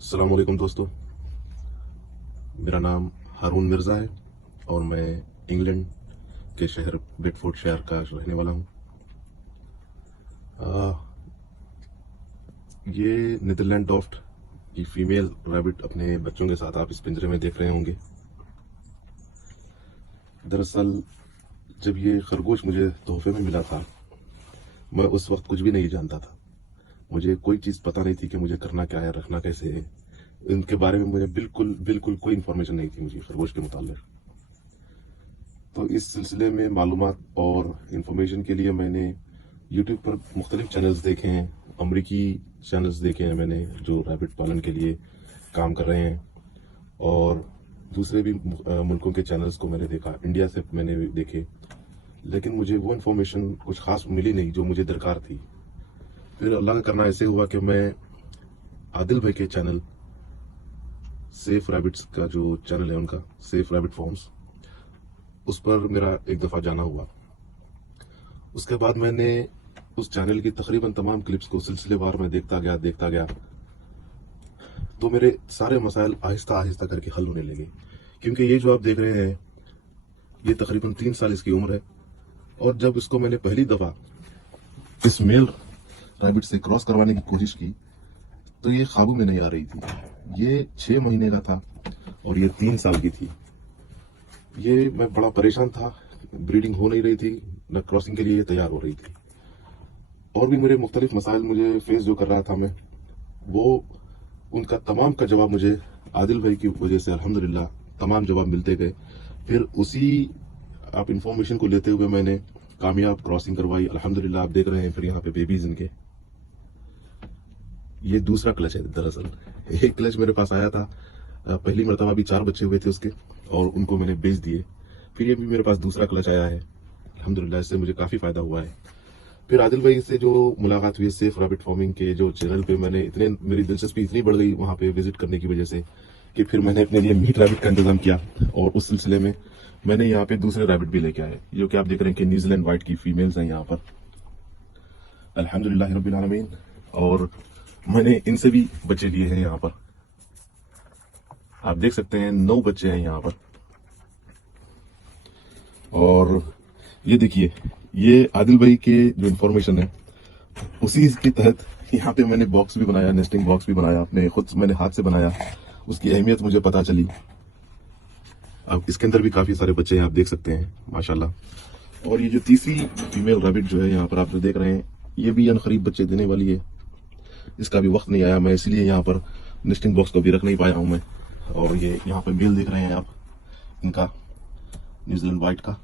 अस्सलाम वालेकुम दोस्तों, मेरा नाम हारून मिर्ज़ा है और मैं इंग्लैंड के शहर बेडफोर्डशायर का रहने वाला हूँ। ये नीदरलैंड डॉफ्ट की फीमेल रैबिट अपने बच्चों के साथ आप इस पिंजरे में देख रहे होंगे। दरअसल जब ये खरगोश मुझे तोहफे में मिला था, मैं उस वक्त कुछ भी नहीं जानता था। मुझे कोई चीज़ पता नहीं थी कि मुझे करना क्या है, रखना कैसे है। इनके बारे में मुझे बिल्कुल बिल्कुल कोई इन्फॉर्मेशन नहीं थी मुझे खरगोश के मुताल्लिक। तो इस सिलसिले में मालूमात और इन्फॉर्मेशन के लिए मैंने यूट्यूब पर मुख्तलिफ चैनल्स देखे हैं, अमरीकी चैनल्स देखे हैं मैंने जो रैबिट पालन के लिए काम कर रहे हैं, और दूसरे भी मुल्कों के चैनल्स को मैंने देखा, इंडिया से मैंने भी देखे, लेकिन मुझे वो इन्फॉर्मेशन कुछ खास मिली नहीं जो मुझे दरकार थी। फिर अल्लाह का करना ऐसे हुआ कि मैं आदिल भाई के चैनल सेफ रैबिट्स का जो चैनल है उनका, सेफ रैबिट फॉर्म्स, उस पर मेरा एक दफ़ा जाना हुआ। उसके बाद मैंने उस चैनल की तकरीबन तमाम क्लिप्स को सिलसिलेवार में देखता गया, तो मेरे सारे मसाइल आहिस्ता आहिस्ता करके हल होने लगे। क्योंकि ये जो आप देख रहे हैं, ये तकरीबन 3 साल इसकी उम्र है, और जब इसको मैंने पहली दफ़ा इस मेल रैबिट से क्रॉस करवाने की कोशिश की तो ये काबू में नहीं आ रही थी। ये 6 महीने का था और ये 3 साल की थी। ये मैं बड़ा परेशान था, ब्रीडिंग हो नहीं रही थी, न क्रॉसिंग के लिए ये तैयार हो रही थी, और भी मेरे मुख्तलिफ मसाइल मुझे फेस जो कर रहा था मैं, वो उनका तमाम का जवाब मुझे आदिल भाई की वजह से अल्हम्दुलिल्लाह तमाम जवाब मिलते गए। फिर उसी आप इंफॉर्मेशन को लेते हुए मैंने कामयाब क्रॉसिंग करवाई, अल्हम्दुलिल्लाह। आप देख रहे हैं फिर यहाँ पे बेबीज इनके। ये दूसरा क्लच है। दरअसल एक क्लच मेरे पास आया था, पहली मरतबा भी 4 बच्चे हुए थे उसके और उनको मैंने बेच दिए। फिर ये भी मेरे पास दूसरा क्लच आया है, अल्हम्दुलिल्लाह इससे मुझे काफ़ी फ़ायदा हुआ है। फिर आदिल भाई से जो मुलाकात हुई सेफ रैबिट फार्मिंग के जो चैनल पे, मेरी दिलचस्पी इतनी बढ़ गई वहाँ पे विजिट करने की वजह से कि फिर मैंने अपने लिए मीट रैबिट का इंतजाम किया, और उस सिलसिले में मैंने यहाँ पे दूसरे रैबिट भी लेके आए, जो कि आप देख रहे हैं कि न्यूजीलैंड वाइट की फीमेल्स हैं यहाँ पर, अल्हम्दुलिल्लाह रब्बिल आलमीन। और मैंने इनसे भी बच्चे लिए हैं यहाँ पर, आप देख सकते हैं 9 बच्चे हैं यहाँ पर। और ये देखिए, ये आदिल भाई के जो इन्फॉर्मेशन है उसी के तहत यहाँ पे मैंने बॉक्स भी बनाया, नेस्टिंग बॉक्स भी बनाया, अपने खुद मैंने हाथ से बनाया, उसकी अहमियत मुझे पता चली। अब इसके अंदर भी काफी सारे बच्चे हैं, आप देख सकते हैं माशाल्लाह। और ये जो तीसरी फीमेल रैबिट जो है यहाँ पर आप जो देख रहे हैं, ये भी अनकरीब बच्चे देने वाली है। इसका भी वक्त नहीं आया, मैं इसलिए यहाँ पर नेस्टिंग बॉक्स को भी रख नहीं पाया हूँ मैं। और ये यहाँ पर मेल देख रहे हैं आप इनका, न्यूजीलैंड वाइट का।